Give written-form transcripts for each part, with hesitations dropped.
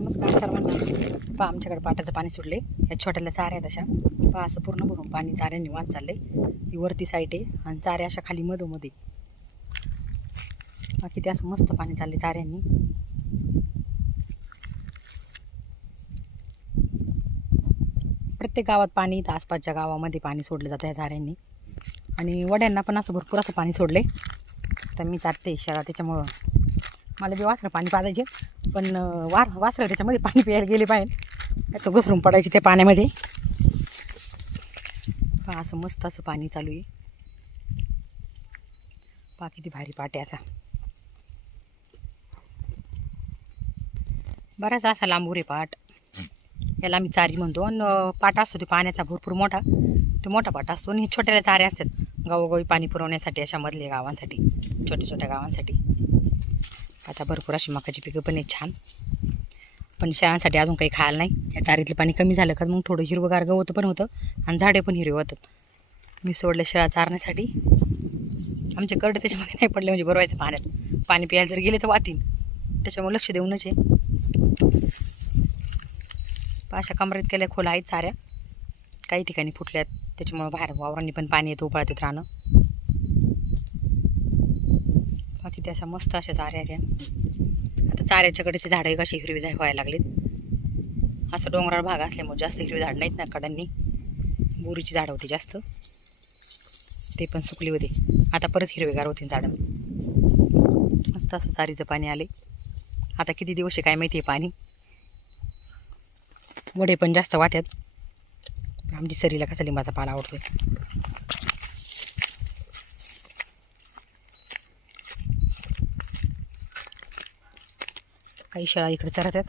नमस्कार सर्वांना. पहा आमच्याकडे पाटाचं पाणी सुटले. या छोट्याला चाऱ्या आहेत अशा. पहा असं पूर्ण भरून पाणी चाऱ्यांनी वाहत चाललंय. ही वरती साईड आहे आणि चाऱ्या अशा खाली मधोमध्ये. बाकी ते असं मस्त पाणी चालले चाऱ्यांनी. प्रत्येक गावात पाणी, इथं आसपासच्या गावामध्ये पाणी सोडलं जातं या चाऱ्यांनी. आणि वड्यांना पण असं भरपूर असं पाणी सोडले. तर मी चाटते शेळा, त्याच्यामुळं मला बी वासरं पाणी पाजायचे, पण वासरं त्याच्यामध्ये पाणी प्यायला गेले पाहिजे, तर घसरून पडायचे त्या पाण्यामध्ये. पहा असं मस्त असं पाणी चालू आहे. पहा किती भारी पाट आहे. असा बराच असा लांबूर आहे पाट. याला आम्ही चारी म्हणतो. आणि पाट असतो ते पाण्याचा भरपूर मोठा, तो मोठा पाट असतो. आणि छोट्याला चारे असतात गावोगावी पाणी पुरवण्यासाठी, अशा मधल्या गावांसाठी, छोट्या छोट्या गावांसाठी. आता भरपूर अशी मकाची पिकं पण आहेत छान. पण शेळांसाठी अजून काही खायला नाही. या चारीतलं पाणी कमी झालं का मग थोडं हिरवगार गवत पण होतं आणि झाडे पण हिरवे होतात. मी सोडलं शेळा चारण्यासाठी. आमचे करडे त्याच्यामध्ये नाही पडले, म्हणजे बरवायचं पाण्यात. पाणी प्यायला जर गेले तर वातीन, त्याच्यामुळे लक्ष देऊनच आहे. अशा कमरेत केल्या खोला आहेत साऱ्या, काही ठिकाणी फुटल्यात, त्याच्यामुळे बाहेर वावरांनी पण पाणी येतं, उपाळतात राहणं. बाकी त्या अशा मस्त अशा चाऱ्या त्या. आता चाऱ्याच्या कडेचे झाडं कशी हिरवी व्हायला लागलीत. असं डोंगराळ भाग असल्यामुळे जास्त हिरवी झाड नाहीत ना कडांनी. बोरीची झाडं होती जास्त, ते पण सुकली होती. आता परत हिरवेगार होती झाडं. मस्त असं चारीचं पाणी आले. आता किती दिवस आहे काय माहिती आहे पाणी. वडे पण जास्त वाट्यात. आमची सरीला कसा लिंबाचा पाला आवडतोय. काही शेळा इकडे चरतात.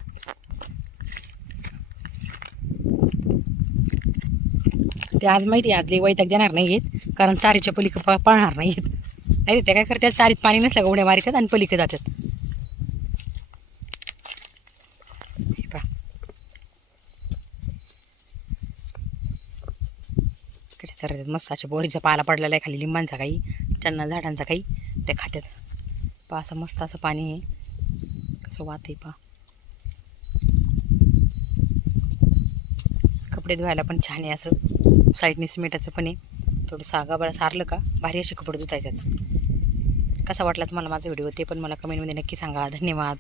ते आज माहिती आहे, आज वैताग देणार नाही आहेत, कारण चारीच्या पलीक पळणार नाही आहेत. नाही ते काय करतात, चारीत पाणी नसलं का उड्या मारितात आणि पलीकडे जातात. कसे चरतात मस्त. अशा बोरीचा पाला पडलेला आहे खाली, लिंबांचा काही, चन्ना झाडांचा काही, ते खात्यात. पहा असं मस्त असं पाणी आहे, कसं वाहत आहे पहा. कपडे धुवायला पण छान आहे. असं साईडने सिमेंटाचं पण आहे. थोडं सागाबळा सारलं का भारी असे कपडे धुता येतात. कसा वाटला तुम्हाला माझा व्हिडिओ ते पण मला कमेंटमध्ये नक्की सांगा. धन्यवाद.